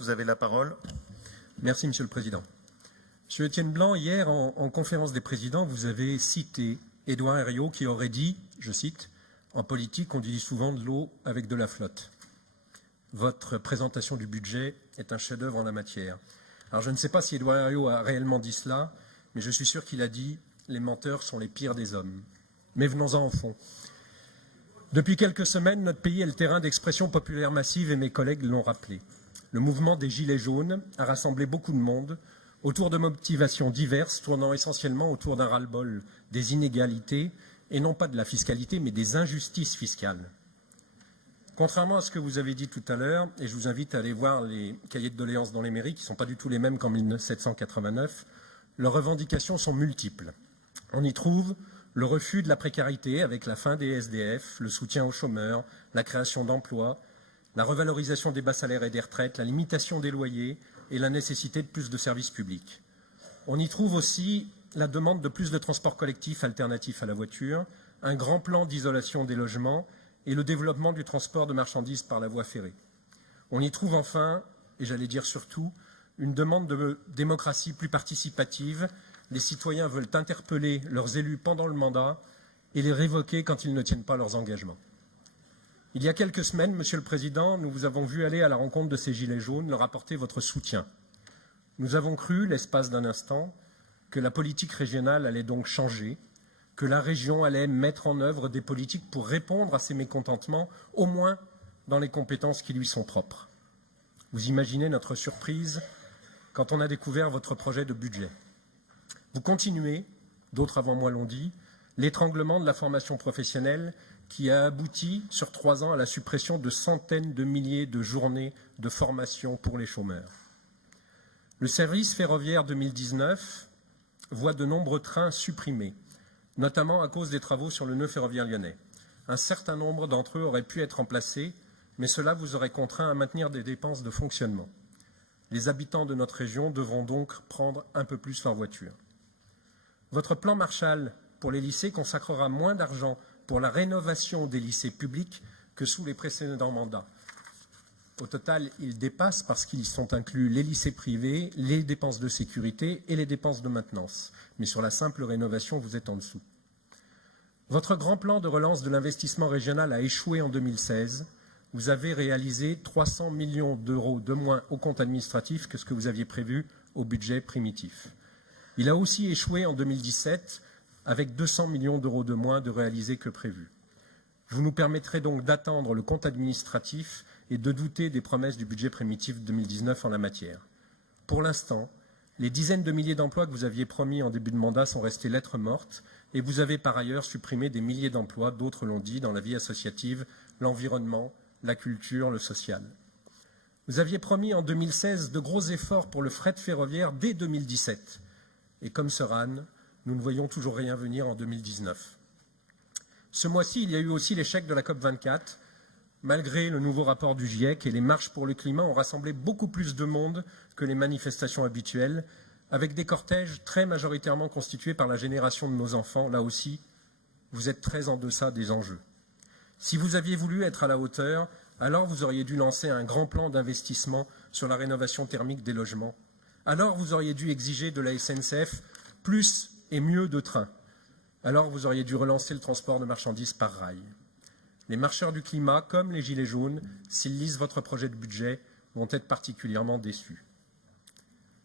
Vous avez la parole. Merci, Monsieur le Président. Monsieur Étienne Blanc, hier, en conférence des présidents, vous avez cité Édouard Herriot qui aurait dit, je cite, « En politique, on dit souvent de l'eau avec de la flotte ». Votre présentation du budget est un chef-d'œuvre en la matière. Alors, je ne sais pas si Édouard Herriot a réellement dit cela, mais je suis sûr qu'il a dit « Les menteurs sont les pires des hommes ». Mais venons-en au fond. Depuis quelques semaines, notre pays est le terrain d'expression populaire massive et mes collègues l'ont rappelé. Le mouvement des Gilets jaunes a rassemblé beaucoup de monde autour de motivations diverses, tournant essentiellement autour d'un ras-le-bol des inégalités, et non pas de la fiscalité, mais des injustices fiscales. Contrairement à ce que vous avez dit tout à l'heure, et je vous invite à aller voir les cahiers de doléances dans les mairies, qui ne sont pas du tout les mêmes qu'en 1789, leurs revendications sont multiples. On y trouve le refus de la précarité avec la fin des SDF, le soutien aux chômeurs, la création d'emplois, la revalorisation des bas salaires et des retraites, la limitation des loyers et la nécessité de plus de services publics. On y trouve aussi la demande de plus de transports collectifs alternatifs à la voiture, un grand plan d'isolation des logements et le développement du transport de marchandises par la voie ferrée. On y trouve enfin, et j'allais dire surtout, une demande de démocratie plus participative. Les citoyens veulent interpeller leurs élus pendant le mandat et les révoquer quand ils ne tiennent pas leurs engagements. Il y a quelques semaines, Monsieur le Président, nous vous avons vu aller à la rencontre de ces Gilets jaunes, leur apporter votre soutien. Nous avons cru, l'espace d'un instant, que la politique régionale allait donc changer, que la région allait mettre en œuvre des politiques pour répondre à ces mécontentements, au moins dans les compétences qui lui sont propres. Vous imaginez notre surprise quand on a découvert votre projet de budget. Vous continuez, d'autres avant moi l'ont dit, l'étranglement de la formation professionnelle qui a abouti sur 3 ans à la suppression de centaines de milliers de journées de formation pour les chômeurs. Le service ferroviaire 2019 voit de nombreux trains supprimés, notamment à cause des travaux sur le nœud ferroviaire lyonnais. Un certain nombre d'entre eux auraient pu être remplacés, mais cela vous aurait contraint à maintenir des dépenses de fonctionnement. Les habitants de notre région devront donc prendre un peu plus leur voiture. Votre plan Marshall pour les lycées consacrera moins d'argent pour la rénovation des lycées publics que sous les précédents mandats. Au total, ils dépassent parce qu'ils sont inclus les lycées privés, les dépenses de sécurité et les dépenses de maintenance. Mais sur la simple rénovation, vous êtes en dessous. Votre grand plan de relance de l'investissement régional a échoué en 2016. Vous avez réalisé 300 millions d'euros de moins au compte administratif que ce que vous aviez prévu au budget primitif. Il a aussi échoué en 2017 avec 200 millions d'euros de moins de réalisés que prévu. Vous nous permettrez donc d'attendre le compte administratif et de douter des promesses du budget primitif 2019 en la matière. Pour l'instant, les dizaines de milliers d'emplois que vous aviez promis en début de mandat sont restés lettres mortes et vous avez par ailleurs supprimé des milliers d'emplois, d'autres l'ont dit, dans la vie associative, l'environnement, la culture, le social. Vous aviez promis en 2016 de gros efforts pour le fret ferroviaire dès 2017. Et comme Sir Anne, nous ne voyons toujours rien venir en 2019. Ce mois-ci, il y a eu aussi l'échec de la COP24. Malgré le nouveau rapport du GIEC et les marches pour le climat ont rassemblé beaucoup plus de monde que les manifestations habituelles, avec des cortèges très majoritairement constitués par la génération de nos enfants. Là aussi, vous êtes très en deçà des enjeux. Si vous aviez voulu être à la hauteur, alors vous auriez dû lancer un grand plan d'investissement sur la rénovation thermique des logements. Alors vous auriez dû exiger de la SNCF plus et mieux de trains. Alors vous auriez dû relancer le transport de marchandises par rail. Les marcheurs du climat, comme les Gilets jaunes, s'ils lisent votre projet de budget, vont être particulièrement déçus.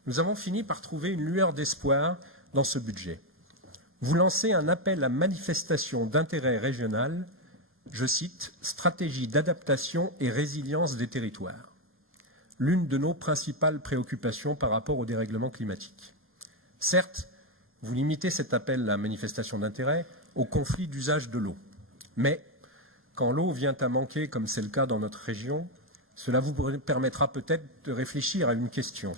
Nous avons fini par trouver une lueur d'espoir dans ce budget. Vous lancez un appel à manifestation d'intérêt régional, je cite, « Stratégie d'adaptation et résilience des territoires », l'une de nos principales préoccupations par rapport au dérèglement climatique. Certes, vous limitez cet appel à manifestation d'intérêt au conflit d'usage de l'eau. Mais quand l'eau vient à manquer, comme c'est le cas dans notre région, cela vous permettra peut-être de réfléchir à une question.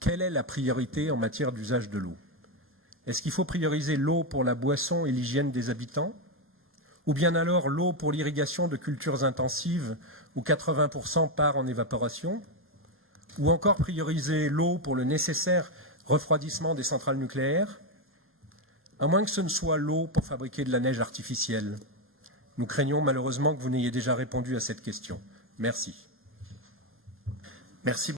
Quelle est la priorité en matière d'usage de l'eau? Est-ce qu'il faut prioriser l'eau pour la boisson et l'hygiène des habitants? Ou bien alors l'eau pour l'irrigation de cultures intensives où 80% part en évaporation? Ou encore prioriser l'eau pour le nécessaire refroidissement des centrales nucléaires? À moins que ce ne soit l'eau pour fabriquer de la neige artificielle. Nous craignons malheureusement que vous n'ayez déjà répondu à cette question. Merci. Merci.